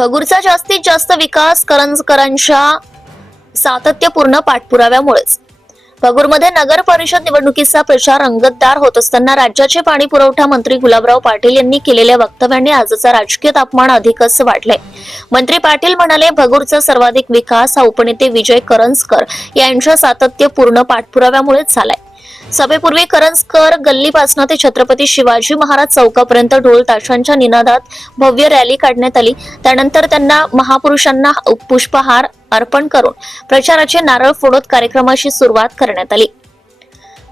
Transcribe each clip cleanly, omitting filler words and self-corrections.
भगूरचा जास्तीत जास्त विकास करंजकरांच्या सातत्यपूर्ण पाठपुराव्यामुळेच। भगूरमध्ये नगर परिषद निवडणुकीचा प्रचार रंगतदार होत असताना राज्याचे पाणी पुरवठा मंत्री गुलाबराव पाटील यांनी केलेल्या वक्तव्याने आजचा राजकीय तापमान अधिकच वाढले। मंत्री पाटील म्हणाले, भगूरचा सर्वाधिक विकास हा उपनेते विजय करंजकर यांच्या सातत्यपूर्ण पाठपुराव्यामुळेच झालाय। सभेपूर्वी करंजकर गल्लीपासून ते छत्रपती शिवाजी महाराज चौकापर्यंत ढोल ताशांच्या निनादात भव्य रॅली काढण्यात आली। त्यानंतर त्यांना महापुरुषांना पुष्पहार अर्पण करून प्रचाराचे नारळ फोडत कार्यक्रमाची सुरुवात करण्यात आली।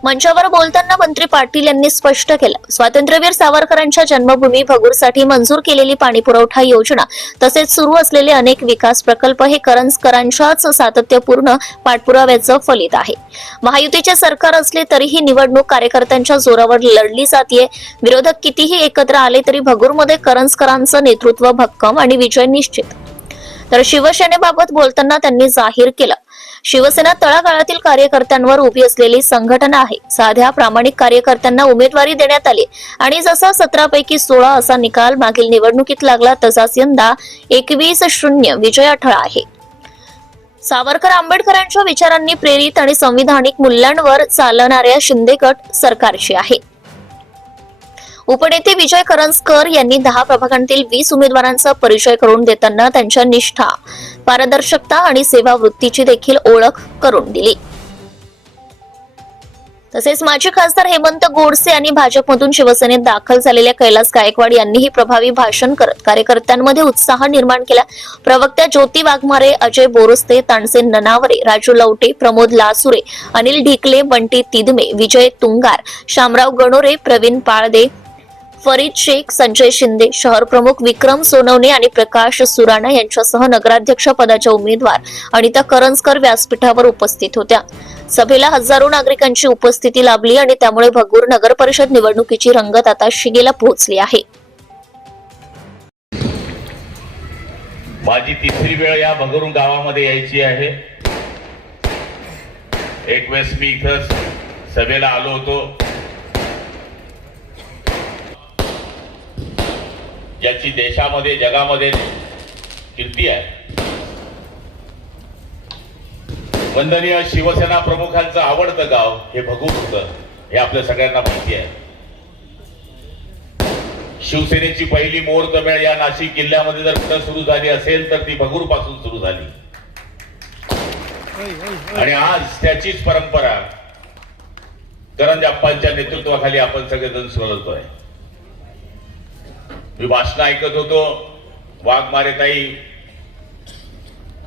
मंचावर बोलताना मंत्री पाटील यांनी स्पष्ट केलं, स्वातंत्र्यवीर सावरकरांच्या जन्मभूमी भगूरसाठी मंजूर केलेली पाणी पुरवठा योजना तसेच सुरू असलेले अनेक विकास प्रकल्प हे करंजकरांच्याच सातत्यपूर्ण पाठपुराव्याचं फलित आहे। महायुतीचे सरकार असले तरीही निवडणूक कार्यकर्त्यांच्या जोरावर लढली जाते। विरोधक कितीही एकत्र आले तरी भगूरमध्ये करंजकरांचं नेतृत्व भक्कम आणि विजय निश्चित। तर शिवसेनेबाबत बोलताना त्यांनी जाहीर केलं, शिवसेना तळागाळातील कार्यकर्त्यांवर उभी असलेली संघटना आहे। साध्या प्रामाणिक कार्यकर्त्यांना उमेदवारी देण्यात आली आणि जसा 17 पैकी 16 असा निकाल मागील निवडणुकीत लागला तसाच यंदा 21-0 विजय अटळ आहे। सावरकर आंबेडकरांच्या विचारांनी प्रेरित आणि संविधानिक मूल्यांवर चालणाऱ्या शिंदे गट सरकारची आहे। उपनेते विजय करंजकर यांनी 10 प्रभागांतील 20 उमेदवारांचा परिचय करून देताना त्यांच्या निष्ठा, पारदर्शकता आणि सेवावृत्तीची देखील ओळख करून दिली। तसेच माजी खासदार हेमंत गोडसे आणि भाजपमधून शिवसेनेत दाखल झालेल्या कैलास गायकवाड यांनीही प्रभावी भाषण करत कार्यकर्त्यांमध्ये उत्साह निर्माण केला। प्रवक्त्या ज्योती वाघमारे, अजय बोरस्ते, तानसेन ननावरे, राजू लवटे, प्रमोद लासुरे, अनिल ढिकले, बंटी तिदमे, विजय तुंगार, शामराव गणोरे, प्रवीण पाळदे, फरीद शेख, संजय शिंदे, शहर प्रमुख विक्रम सोनवणे आणि प्रकाश सुराणा यांच्यासह नगराध्यक्ष पदाच्या उमेदवार अनिता करंजकर व्यासपीठावर उपस्थित होत्या। सभेला हजारो नागरिकांची उपस्थिती लाभली आणि त्यामुळे भगूर नगर परिषद निवडणुकीची रंगत आता शिगेला पोहोचली आहे। माझी तिसरी वेळ या भगूर गावामध्ये यायची आहे। एक वेळेस मी इथं सभेला आलो होतो, ज्याची देशामध्ये जगामध्ये कीर्ती आहे। वंदनीय शिवसेना प्रमुखांचं आवडतं गाव हे भगूर होतं, हे आपल्या सगळ्यांना माहिती आहे। शिवसेनेची पहिली मुहूर्तमेळ या नाशिक जिल्ह्यामध्ये जर कुठं सुरू झाली असेल तर ती भगूर पासून सुरू झाली आणि आज त्याचीच परंपरा करंजप्पांच्या नेतृत्वाखाली आपण सगळेजण सोडतोय। मी भाषण ऐकत होतो, वाघमारेताई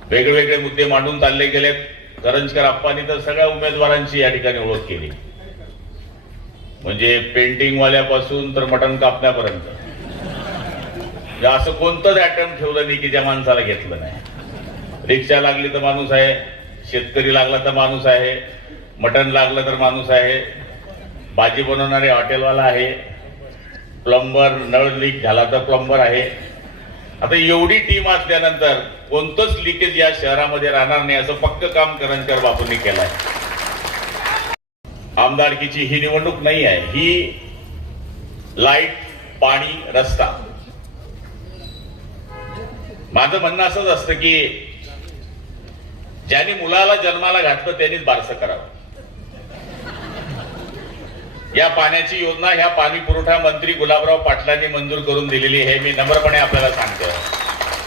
वेगवेगळे मुद्दे मांडून चालले गेलेत। करंजकर अप्पांनी तर सगळ्या उमेदवारांची या ठिकाणी ओळख केली, म्हणजे पेंटिंग वाल्यापासून तर मटण कापण्यापर्यंत असं कोणतंच अटेम्प्ट ठेवलं नाही की ज्या माणसाला घेतलं नाही। रिक्षा लागली तर माणूस आहे, शेतकरी लागला तर माणूस आहे, मटण लागलं तर माणूस आहे, भाजी बनवणारे हॉटेलवाला आहे, प्लंबर नळ लीक झाला तर प्लंबर आहे। आता एवढी टीम असल्यानंतर कोणतंच लिकेज या शहरामध्ये राहणार नाही असं पक्क काम करंजकर बापूंनी केलंय। आमदारकीची ही निवडणूक नाही आहे, ही लाईट, पाणी, रस्ता। माझं म्हणणं असंच असतं की ज्यांनी मुलाला जन्माला घातलं त्यांनीच बारसं करावं। या पाण्याची योजना ह्या पाणी पुरवठा मंत्री गुलाबराव पाटलांनी मंजूर करून दिलेली हे मी नम्रपणे आपल्याला सांगतो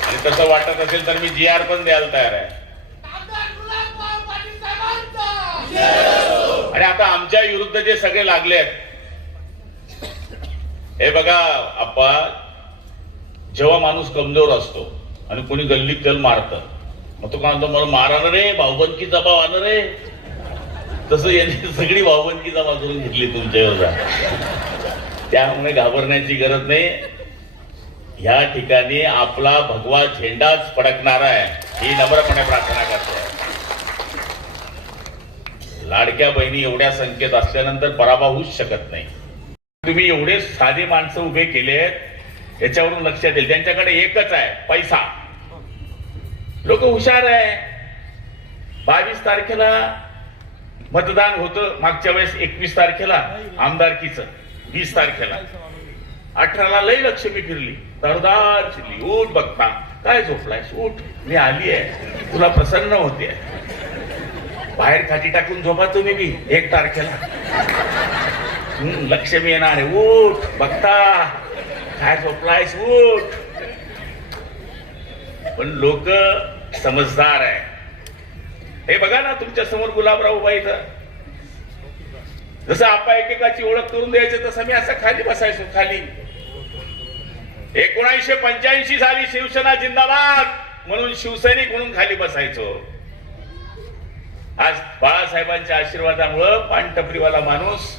आणि तसं वाटत असेल तर मी GR पण द्यायला तयार आहे। आणि आता आमच्या विरुद्ध जे सगळे लागले आहेत, हे बघा आप्पा, जेव्हा माणूस कमजोर असतो आणि कोणी गल्लीत त्याला मारतं, मग तो काय म्हणतो, मला मारा रे, भाऊबंदकीचा भाव आण रे, तसं यांनी सगळी भाऊबंदकी जमा करून घेतली तुमच्यावर। त्यामुळे घाबरण्याची गरज नाही। या ठिकाणी आपला भगवा झेंडाच फडकणार आहे ही नम्रपणे प्रार्थना करतो। लाडक्या बहिणी एवढ्या संख्येत असल्यानंतर पराभव होऊच शकत नाही। तुम्ही एवढे साधे माणसं उभे केलेत याच्यावरून लक्षात येईल त्यांच्याकडे एकच आहे, पैसा। लोक हुशार आहे। 22 तारखेला मतदान होतं, मागच्या वेळेस 21 तारखेला आमदारकीचं, 20 तारखेला 18ला लई लक्ष्मी फिरली, तरदार फिरली, उठ बघता काय झोपलायस? उठ, मी आली आहे, तुला प्रसन्न होते. बाहेर खाटी टाकून झोपा तुम्ही बी 1 तारखेला. लक्ष्मी येणार आहे, उठ बघता, काय झोपलायस, उठ. पण लोक समजदार आहे. हे बघा ना, तुमच्या समोर गुलाबराव उभा इथं. जसं आपा एकेकाची ओळख करून द्यायचं तसं मी असं खाली बसायचो. खाली 1985 साली शिवसेना जिंदाबाद म्हणून शिवसैनिक म्हणून खाली बसायचो. आज बाळासाहेबांच्या आशीर्वादामुळं पानटपरीवाला माणूस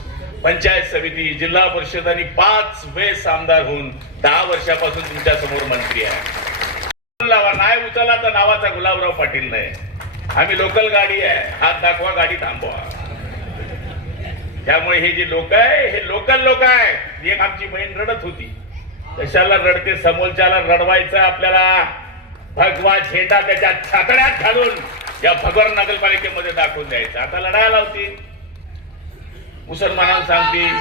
पंचायत समिती, जिल्हा परिषद आणि 5 वेळेस आमदार होऊन 10 वर्षापासून तुमच्या समोर मंत्री आहे. नाही उचलला तर नावाचा गुलाबराव पाटील नाही. आम्ही लोकल गाडी आहे, हात दाखवा, गाडी थांबवा. त्यामुळे हे जे लोक आहे हे लोकल लोक आहे. एक आमची बहीण रडत होती, कशाला रडते, समोरच्याला रडवायचं आपल्याला. भगवा झेंडा त्याच्या छातड्यात घालून या भगोर नगरपालिकेमध्ये दाखवून द्यायचं. आता लढायला लावतील, मुसलमानांना सांगतील,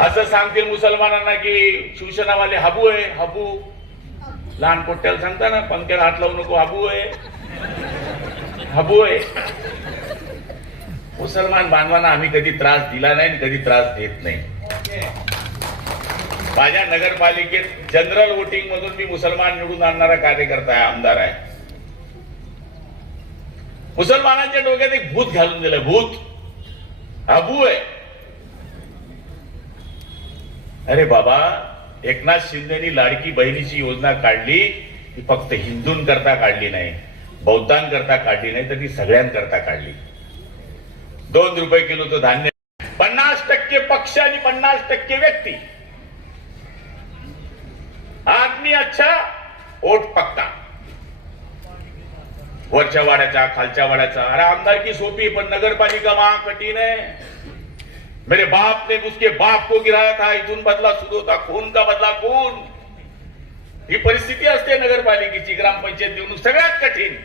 असं सांगतील मुसलमानांना की शिवसेनावाले हाबू आहे. हाबू लहान पोट्याला सांगता ना, पंख्याला हात लावू नको, हाबू आहे, हाबू आहे. मुसलमान बांधवांना आम्ही कधी त्रास दिला नाही, कधी त्रास देत नाही. माझ्या नगरपालिकेत जनरल वोटिंग मधून मी मुसलमान निवडून आणणारा कार्यकर्ता आहे, आमदार आहे. मुसलमानांच्या डोक्यात एक भूत घालून दिलं, भूत हाबू आहे. अरे बाबा, एकनाथ शिंदेनी लाडकी बहिणीची योजना काढली, ती फक्त हिंदूंकरता काढली नाही, बौद्धांकरता काढली नाही, तर ती सगळ्यांकरता काढली. 2 रुपये किलोचं धान्य, 50% पक्ष आणि 50% व्यक्ती. आदमी अच्छा, वोट पक्का. वरच्या वाड्याचा, खालच्या वाड्याचा. अरे आमदारकी सोपी, पण नगरपालिका महा कठीण है. मेरे बाप ने उसके बाप को गिराया था, इथून बदला सुरू होता, खून का बदला खून. ही परिस्थिती असते नगरपालिकेची. ग्रामपंचायत निवडणूक सगळ्यात कठीण,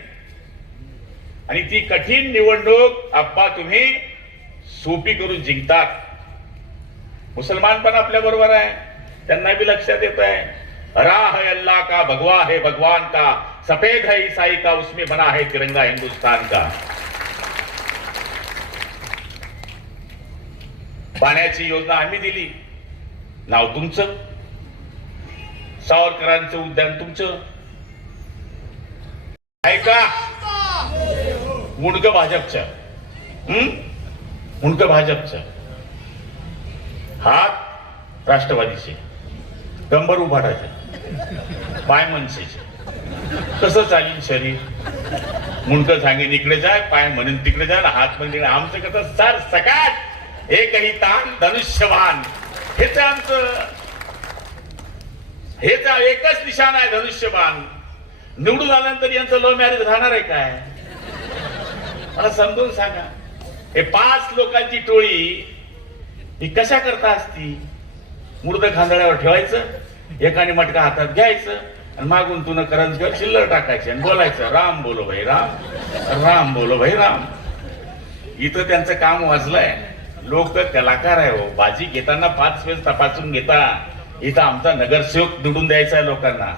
आणि ती कठीण निवडणूक आप्पा तुम्ही सोपी करून जिंकतात. मुसलमान पण आपल्या बरोबर आहे, त्यांना भी लक्षात येत आहे. राह है अल्लाह का, भगवा है भगवान का, सफेद है ईसाई का, उसमें बना है तिरंगा हिंदुस्तान का. पाण्याची योजना आम्ही दिली, नाव तुमचं. सावरकरांचं उद्यान तुमचं. ऐका, मुंडकं भाजपचं, मुंडकं भाजपचं, हात राष्ट्रवादीचे, कंबर उभाटाचे, पाय मनसेचे. कसं चालीन शरीर? मुंडकं सांगेन इकडे जाय, पाय म्हणून तिकडे जाय, हात म्हणजे आमचं कसं सर सकाट एकही ताण धनुष्यबाण. हेच आमचं, हेच एकच निशाण आहे, धनुष्यबाण. निवडून आल्यानंतर यांचं लव्ह मॅरेज राहणार आहे काय? मला समजून सांगा. हे 5 लोकांची टोळी ही कशा करता असती? मुर्द खांदळ्यावर ठेवायचं, एकाने मटका हातात घ्यायचं आणि मागून तुला करंज घेऊन चिल्लर टाकायची आणि बोलायचं, राम बोलो भाई राम, राम बोलो भाई राम. इथं त्यांचं काम वाजलंय. लोक कलाकार आहे हो, बाजी घेताना 5 वेळेस तपासून घेता. इथं आमचा नगरसेवक निवडून द्यायचा आहे लोकांना,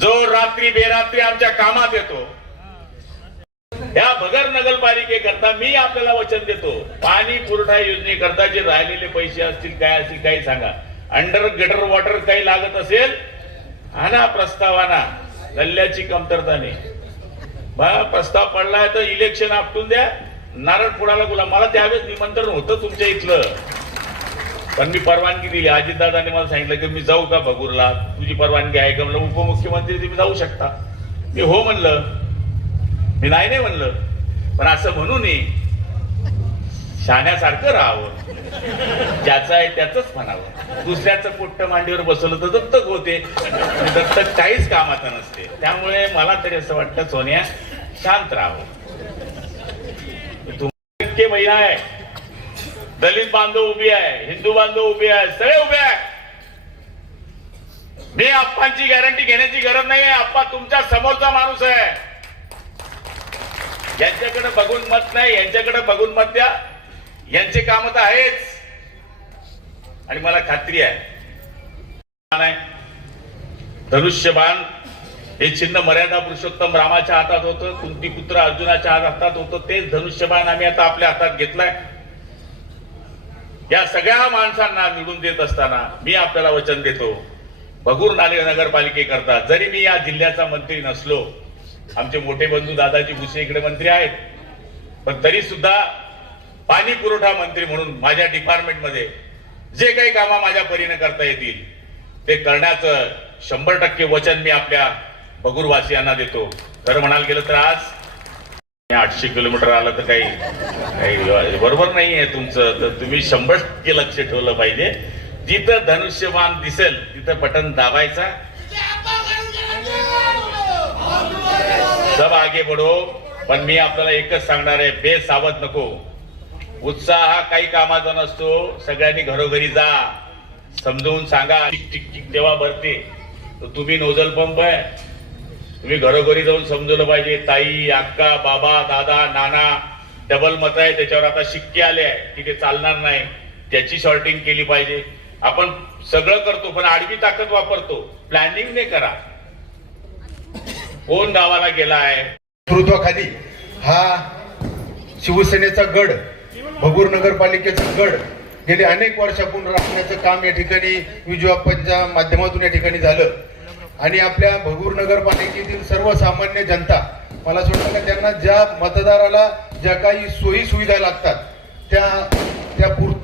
जो रात्री बेरात्री आमच्या कामात येतो. या भगर नगरपालिकेकरता मी आपल्याला वचन देतो, पाणी पुरवठा योजनेकरता जे राहिलेले पैसे असतील, काय असतील काही सांगा. अंडर गटर वॉटर काही लागत असेल, आणा प्रस्तावाना. गल्ल्याची कमतरता नाही. प्रस्ताव पडलाय तर इलेक्शन आपटून द्या, नारळ फोडायला बोला. मला त्यावेळेस निमंत्रण होतं तुमच्या इथलं, पण मी परवानगी दिली. अजितदादांनी मला सांगितलं की मी जाऊ का भगूरला, तुझी परवानगी आहे का? म्हणलं उपमुख्यमंत्री तुम्ही जाऊ शकता. मी हो म्हणलं, मी नाही म्हणलं. पण असं म्हणून शाण्यासारखं राहावं, ज्याचं आहे त्याच म्हणावं. दुसऱ्याचं पोट्ट मांडीवर बसवलं तर दत्तक होते, दत्तक काहीच कामाचं नसते. त्यामुळे मला तरी असं वाटतं सोनिया, शांत राहावं. तुम्ही महिला आहे, दलित बांधव उभी आहे, हिंदू बांधव उभी आहे, सगळे उभे आहे. मी आप्पांची गॅरंटी घेण्याची गरज नाही आहे. आप्पा तुमच्या समोरचा माणूस आहे. यांच्याकडे बघून मत नाही, यांच्याकडे बघून मत द्या. यांचे काम तर आहेच, आणि मला खात्री आहे धनुष्यबाण हे चिन्ह मर्यादा पुरुषोत्तम रामाच्या हातात होतं, कुंती पुत्र अर्जुनाच्या हातात होतं. तेच धनुष्यबाण आम्ही आता आपल्या हातात घेतलाय. या सगळ्या माणसांना निवडून देत असताना मी आपल्याला वचन देतो, भगूर नाले नगरपालिकेकरता जरी मी या जिल्ह्याचा मंत्री नसलो, आमचे मोठे बंधू दादाजी भुसे इकडे मंत्री आहेत, पण तरी सुद्धा पाणी पुरवठा मंत्री म्हणून माझ्या डिपार्टमेंटमध्ये जे काही कामं माझ्या परीने करता येतील ते करण्याचं 100% वचन मी आपल्या भगूरवासियांना देतो. खरं म्हणायला गेलं तर आज 800 किलोमीटर आलं तर काही बरोबर नाही आहे तुमचं. तर तुम्ही 100% लक्ष ठेवलं पाहिजे. जिथं धनुष्यबाण दिसेल तिथं बटन दाबायचा. सब आगे बढो. पण मी आपल्याला एकच सांगणार आहे, बेसावध नको. उत्साह हा काही कामाचा नसतो. सगळ्यांनी घरोघरी जा, समजवून सांगा. टिक टिक तेव्हा भरते. तर तुम्ही नोजल पंप आहे, तुम्ही घरोघरी जाऊन समजवलं पाहिजे. ताई, अक्का, बाबा, दादा, नाना, डबल मत आहे त्याच्यावर आता शिक्के आले आहे की ते चालणार नाही, त्याची शॉर्टिंग केली पाहिजे. आपण सगळं करतो पण आडवी ताकद वापरतो, प्लॅनिंग नाही करा. कोण गावाला गेला आहे नेतृत्वाखाली हा शिवसेनेचा गड, भगूर नगरपालिकेचा गड गेले अनेक वर्षापूर्वी राखण्याचं काम या ठिकाणी विजयाप्पांच्या माध्यमातून या ठिकाणी झालं. आणि आपल्या भगूर नगरपालिकेतील सर्वसामान्य जनता, मला असं वाटतं का त्यांना ज्या मतदाराला ज्या काही सोयी सुविधा लागतात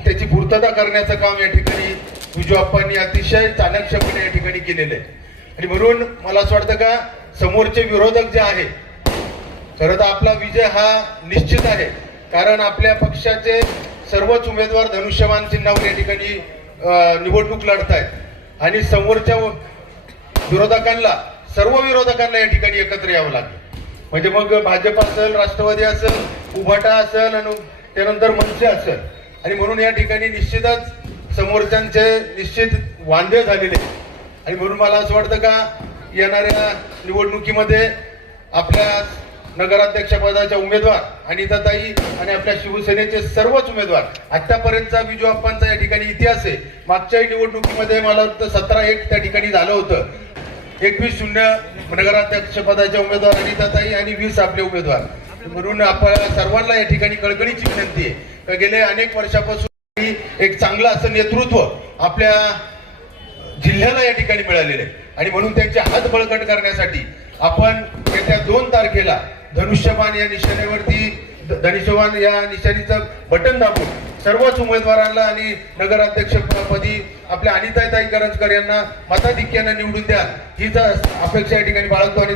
त्याची पूर्तता करण्याचं काम या ठिकाणी विजयाप्पांनी अतिशय चाणक्यपणे या ठिकाणी केलेलं आहे. आणि म्हणून मला असं वाटतं का समोरचे विरोधक जे आहे, खरं तर आपला विजय हा निश्चित आहे. कारण आपल्या पक्षाचे सर्वच उमेदवार धनुष्यबाण चिन्हावर या ठिकाणी निवडणूक लढतायत आणि समोरच्या सर्व विरोधकांना या ठिकाणी एकत्र यावं लागेल. म्हणजे मग भाजप असेल, राष्ट्रवादी असेल, उभाटा असेल आणि त्यानंतर मनसे असेल. आणि म्हणून या ठिकाणी निश्चितच समोरच्यांचे निश्चित वांदे झालेले. आणि म्हणून मला असं वाटतं का येणाऱ्या निवडणुकीमध्ये आपल्या नगराध्यक्षपदाच्या उमेदवार अनिताताई आणि आपल्या शिवसेनेचे सर्वच उमेदवार, आतापर्यंतचा विजयाप्पांचा या ठिकाणी इतिहास आहे. मागच्याही निवडणुकीमध्ये मला वाटतं 17-1 त्या ठिकाणी झालं होतं. 21-0 नगराध्यक्षपदाच्या उमेदवार अनिताताई आणि 20 आपले उमेदवार. म्हणून आपल्या सर्वांना या ठिकाणी कळकळीची विनंती आहे का गेले अनेक वर्षापासून एक चांगलं असं नेतृत्व आपल्या जिल्ह्याला या ठिकाणी मिळालेलं आहे. आणि म्हणून त्यांचे हात बळकट करण्यासाठी आपण येत्या 2 तारखेला धनुष्यबाण या निशाणीचं बटन दाबून सर्वच उमेदवारांना आणि नगराध्यक्षपदी आपल्या अनिताताई करंजकर यांना मताधिक्याने निवडून द्या, हीच अपेक्षा या ठिकाणी बाळगतो. आणि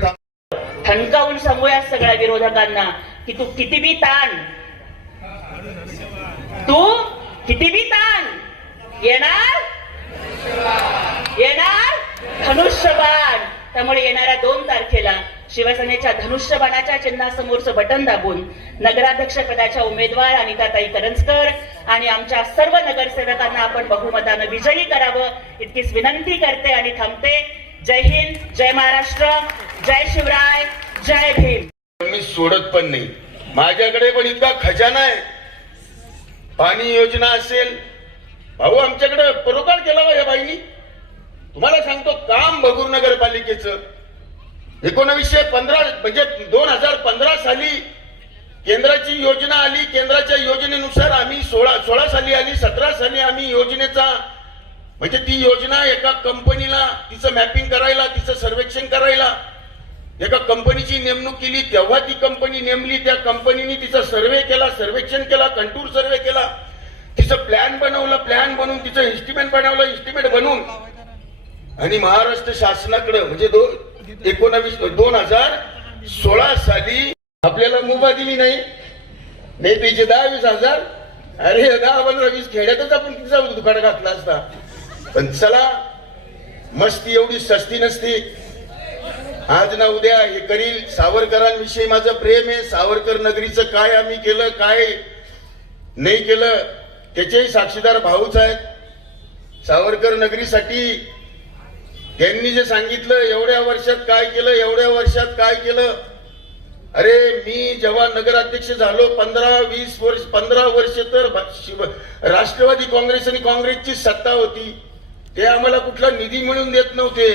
ठणकावून सांगूया सगळ्या विरोधकांना की तू किती बी ताण येणार धनुष्यबाण. त्यामुळे येणाऱ्या 2 तारखेला शिवसेनेच्या धनुष्यबाणाच्या चिन्हासमोरचं बटन दाबून नगराध्यक्ष पदाच्या उमेदवार अनिताताई करंजकर आणि आमच्या सर्व नगरसेवकांना आपण बहुमतानं विजयी करावं इतकीच विनंती करते आणि थांबते. जय हिंद, जय महाराष्ट्र, जय शिवराय, जय भीम. मी सोडत पण नाही. माझ्याकडे पण इतका खजाना आहे. पाणी योजना असेल, भाऊ आमच्याकडे परोकार केला या बाईनी. तुम्हाला सांगतो काम भगूर नगरपालिकेचं 1915 म्हणजे 2015 साली केंद्राची योजना आली. केंद्राच्या योजनेनुसार आम्ही 16 साली आली, 17 साली आम्ही योजनेचा म्हणजे ती योजना एका कंपनीला तिचं मॅपिंग करायला, तिचं सर्वेक्षण करायला एका कंपनीची नेमणूक केली. तेव्हा ती कंपनी नेमली. त्या कंपनीने तिचा सर्वे केला, सर्वेक्षण केला, कंटूर सर्वे केला, तिचं प्लॅन बनवलं, प्लॅन बनवून तिचं एस्टिमेट बनवलं, एस्टिमेट बनवून आणि महाराष्ट्र शासनाकडे म्हणजे 2016 साली आपल्याला मुभा दिली नाही. तिचे 10-20 हजार, अरे 10-15-20 खेड्यातच आपण तिचा दुकान घातला असता. पण चला, मस्ती एवढी सस्ती नसती. आज ना उद्या हे करील. सावरकरांविषयी माझं प्रेम आहे. सावरकर नगरीचं काय आम्ही केलं, काय नाही केलं त्याचेही साक्षीदार भाऊच आहेत. सावरकर नगरीसाठी त्यांनी जे सांगितलं, एवढ्या वर्षात काय केलं, एवढ्या वर्षात काय केलं. अरे मी जेव्हा नगराध्यक्ष झालो 15 वर्ष तर राष्ट्रवादी काँग्रेस आणि काँग्रेसची सत्ता होती. ते आम्हाला कुठला निधी मिळून देत नव्हते.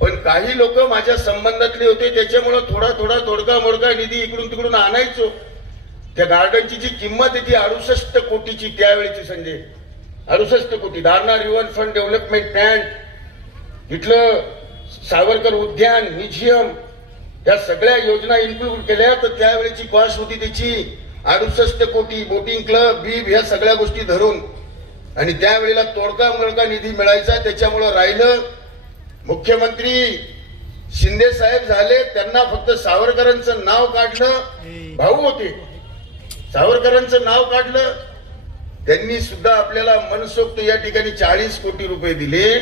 पण काही लोक माझ्या संबंधातले होते, त्याच्यामुळे थोडा थोडा तोडका मोडका निधी इकडून तिकडून आणायचो. त्या गार्डनची जी किंमत आहे ती 68 कोटीची त्यावेळेची संजय, 68 कोटी. Darna river front development plan, इथलं सावरकर उद्यान, म्युझियम, या सगळ्या योजना इन्क्लूड केल्या तर त्यावेळेची कॉस्ट होती त्याची 68 कोटी. बोटिंग क्लब, बीब, ह्या सगळ्या गोष्टी धरून. आणि त्यावेळेला तोडका मोडका निधी मिळायचा. त्याच्यामुळं राहिलं, मुख्यमंत्री शिंदे साहेब झाले, त्यांना फक्त सावरकरांचं नाव काढलं. भाऊ होते, सावरकरांचं नाव काढलं. त्यांनी सुद्धा आपल्याला मनसोक्त या ठिकाणी 40 कोटी रुपये दिले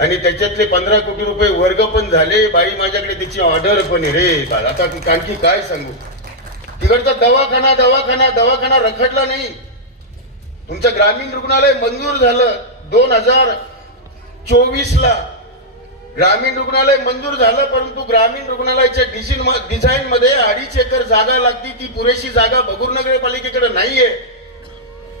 आणि त्याच्यातले 15 कोटी रुपये वर्ग पण झाले. बाई माझ्याकडे त्याची ऑर्डर पण आहे रे. आता आणखी काय सांगू. तिकडचा दवाखाना रखडला नाही. तुमचं ग्रामीण रुग्णालय मंजूर झालं 2024 ला. ग्रामीण रुग्णालय मंजूर झालं, परंतु ग्रामीण रुग्णालयाच्या डिझाईन मध्ये 2.5 एकर जागा लागती. ती पुरेशी जागा भगूर नगरपालिकेकडे नाहीये.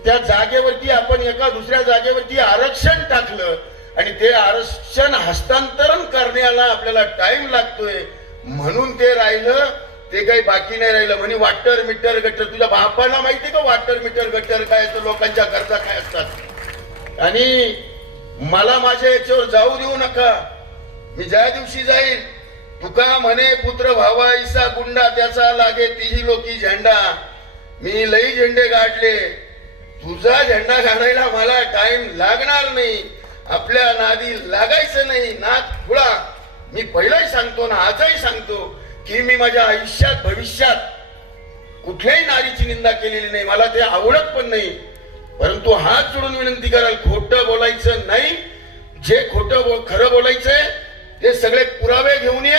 त्या जागेवरती आपण एका दुसऱ्या जागेवरती आरक्षण टाकलं आणि ते आरक्षण हस्तांतरण करण्याला आपल्याला टाइम लागतोय, म्हणून ते राहिलं. ते काही बाकी नाही राहिलं. म्हणे वॉटर मीटर गटर. तुझ्या बापाला माहितीये का वॉटर मीटर गटर काय असतं, लोकांच्या गरजा काय असतात. आणि मला माझ्या याच्यावर जाऊ देऊ नका. मी ज्या दिवशी जाईल, तुका म्हणे पुत्र भावा इसा गुंडा त्याचा लागे तिही लोकी झेंडा. मी लई झेंडे गाडले, तुझा झेंडा गाडायला मला टाइम लागणार नाही. आपल्या नादी लागायचं नाही. नाद खुळा. मी पहिलाही सांगतो ना आजही सांगतो की मी माझ्या आयुष्यात भविष्यात कुठल्याही नारीची निंदा केलेली नाही. मला ते आवडत पण नाही. परंतु हात जोडून विनंती कराल, खोटं बोलायचं नाही. जे खरं बोलायचंय ते सगळे पुरावे घेऊन ये.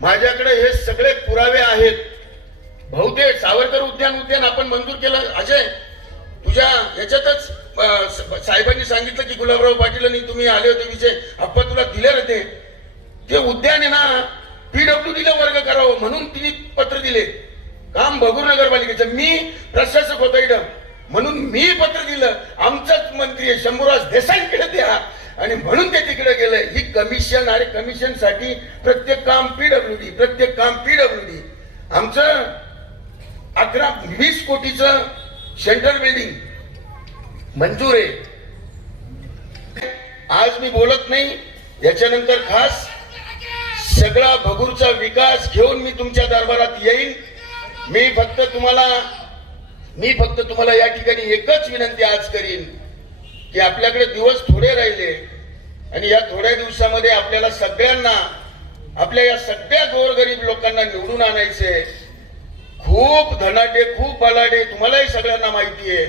माझ्याकडे हे सगळे पुरावे आहेत. बहुतेक सावरकर उद्यान आपण मंजूर केलं. अजय, तुझ्या याच्यातच साहेबांनी सांगितलं की गुलाबराव पाटील आणि तुम्ही आले होते विजय आप्पा तुला दिले होते. ते उद्यान आहे ना, PWDला वर्ग करावं म्हणून तिने पत्र दिले. काम भगूर नगरपालिकेचं. मी प्रशासक होतो इथं म्हणून मी पत्र दिलं. आमचाच मंत्री शंभूराज देसाईंकडे द्या आणि म्हणून ते तिकडे गेलंय. ही कमिशन आणि कमिशन साठी प्रत्येक काम PWD. आमचं 11-20 कोटीचं सेंट्रल बिल्डिंग मंजूर आहे. आज मी बोलत नाही. याच्यानंतर खास सगळा भगूरचा विकास घेऊन मी तुमच्या दरबारात येईन. मी फक्त तुम्हाला या ठिकाणी एकच विनंती आज करीन की आपल्याकडे दिवस थोडे राहिले आणि या थोड्या दिवसामध्ये आपल्याला सगळ्यांना, आपल्या या सगळ्या गोरगरीब लोकांना निवडून आणायचे. खूप धनाटे, खूप बलाढ्य, तुम्हालाही सगळ्यांना माहिती आहे.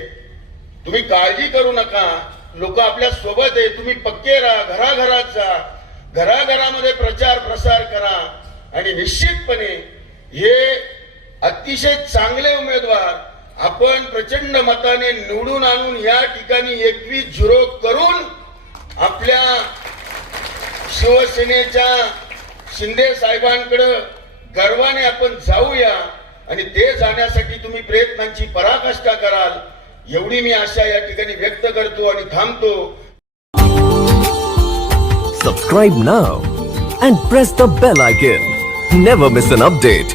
तुम्ही काळजी करू नका. लोक आपल्या सोबत आहे. तुम्ही पक्के राहा. घराघरात जा. घराघरामध्ये प्रचार प्रसार करा आणि निश्चितपणे हे अतिशय चांगले उमेदवार आपण प्रचंड मताने निवडून आणून या ठिकाणी 21-0 करून आपल्या शिवसेनेच्या शिंदे साहेबांकडे गर्वाने आपण जाऊया आणि ते जाण्यासाठी तुम्ही प्रयत्नांची पराकाष्ठा कराल एवढी मी आशा या ठिकाणी व्यक्त करतो आणि थांबतो. Subscribe now and press the bell icon. Never miss an update.